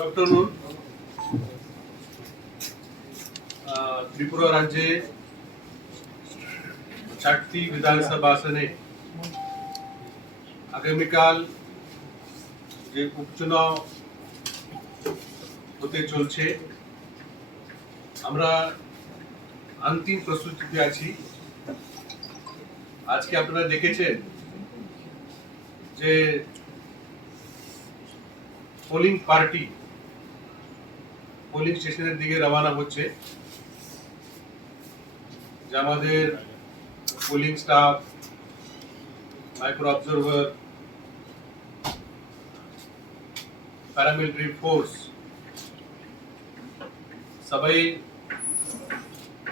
Afternoon Tripura राज्ये 4टी विधानसभा आसने आगामीकाल যে উপচুনাव হতে চলছে আমরা अंतिम প্রস্তুতিতে আছি। আজকে আপনারা দেখেছেন যে পোলিং পার্টি পোলিং স্টেশনের দিকে রওনা হচ্ছে, যে আমাদের polling staff, micro observer, paramilitary force সবাই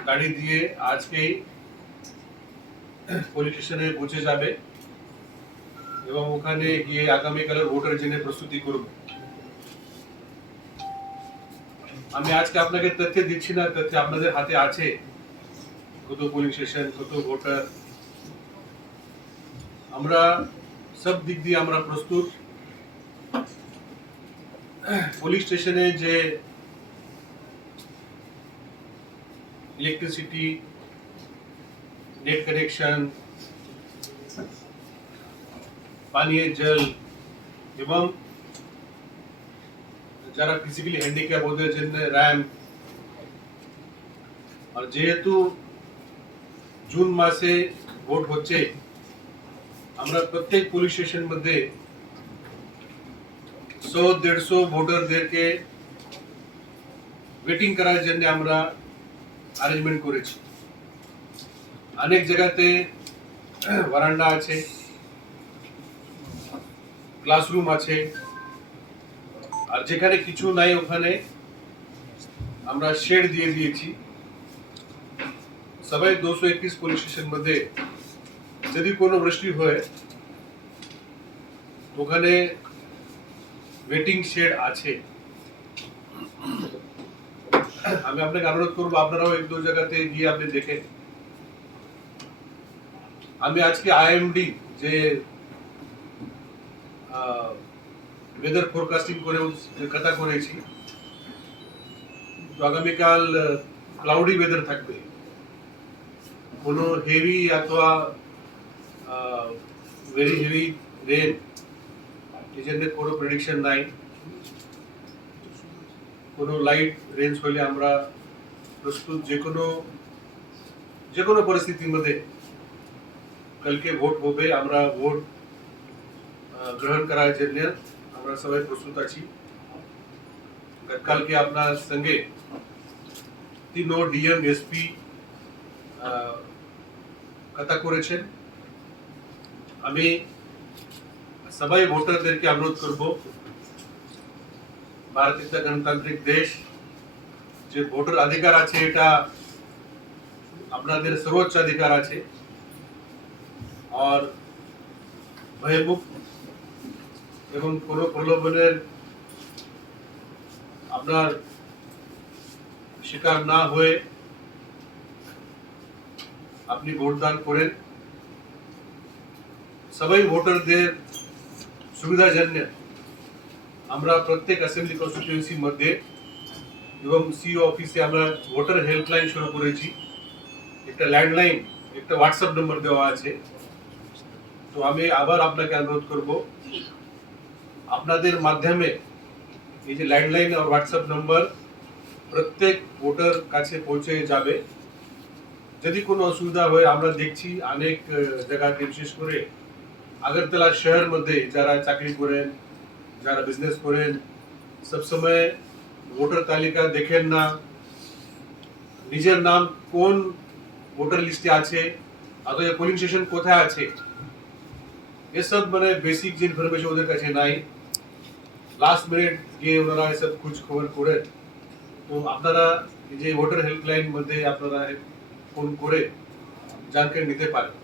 গাড়ি দিয়ে আজকেই পুলিশ স্টেশনে পৌঁছে যাবে এবং ওখানে গিয়ে আগামীকালের ভোটের জন্য প্রস্তুতি করবে। আমি আজকে আপনাকে তথ্য দিচ্ছি না, তথ্য আপনাদের হাতে আছে, কত পুলিং স্টেশন, কত ভোটার। আমরা সব দিক দিয়ে আমরা প্রস্তুত। পুলিশ স্টেশনে যে ইলেকট্রিসিটি, নেট কানেকশন, পানীয় জল এবং যারা ফিজিক্যালি হ্যান্ডিক্যাপ ওদের জন্য র্যাম্প, আর যেহেতু জুন মাসে ভোট হচ্ছে, আমরা প্রত্যেক পুলিশ স্টেশন মধ্যে 100-150 ভোটারদেরকে ওয়েটিং করার জন্য আমরা অ্যারেঞ্জমেন্ট করেছি। অনেক জায়গাতে বারান্দা আছে, ক্লাসরুম আছে, আর যেখানে কিছু নাই ওখানে আমরা শেড দিয়ে দিয়েছি। সবাই 231 পুলিশ স্টেশন মধ্যে যদি কোনো বৃষ্টি হয় ওখানে ওয়েটিং শেড আছে। আমি আপনাকে অনুরোধ করবো আপনারাও 1-2 জায়গাতে গিয়ে আপনি দেখেন। আমি আজকে আইএমডি যে ওয়েদার ফোরকাস্টিং করে কথা করেছি, তো আগামীকাল ক্লাউডি ওয়েদার থাকবে, কোনো হেভি অথবা ভেরি হেভি রেন এই জন্য কোনো প্রেডিকশন নাই। কোনো লাইট রেঞ্জ হলে আমরা প্রস্তুত যে কোনো পরিস্থিতির মধ্যে কালকে ভোট হবে, আমরা ভোট গ্রহণ করার জন্য আমরা সবাই প্রস্তুত আছি। কালকে আপনার সঙ্গে 3 ডিএম এসপি কথা করেছেন। আমি সবাই ভোটারদেরকে অনুরোধ করব, ভারত একটা গণতান্ত্রিক দেশ, যে ভোটার অধিকার আছে এটা আপনাদের সর্বোচ্চ অধিকার আছে। আর ভয়মুক্ত এবং কোনো প্রলোভনের আপনার শিকার না হয়ে আপনি ভোটদান করেন। সবাই ভোটারদের সুবিধার জন্য আমরা প্রত্যেক অ্যাসেম্বলি কনস্টিটিউয়েন্সির মধ্যে এবং সিও অফিসে আমরা ভোটার হেল্পলাইন শুরু করেছি। একটা ল্যান্ডলাইন, একটা হোয়াটসঅ্যাপ নম্বর দেওয়া আছে। তো আমি আবার আপনাকে অনুরোধ করব, আপনাদের মাধ্যমে এই যে ল্যান্ডলাইন আর হোয়াটসঅ্যাপ নম্বর প্রত্যেক ভোটার কাছে পৌঁছে যাবে। যদি কোনো অসুবিধা হয়, আমরা দেখছি অনেক জায়গাতে, বিশেষ করে আগরতলা শহর মধ্যে যারা চাকরি করেন, যারা বিজনেস করেন, সবসময় ভোটার তালিকা দেখেন না, নিজের নাম কোন ভোটার লিস্টে আছে, অথবা পোলিং স্টেশন কোথায় আছে, এসব মানে বেসিক যে ইনফরমেশন ওদের কাছে নাই। লাস্ট মিনিট গিয়ে ওনারা এসব খোঁজ খবর করেন। তো আপনারা এই যে ভোটার হেল্পলাইন মধ্যে আপনারা ফোন করে জানকারি নিতে পারেন।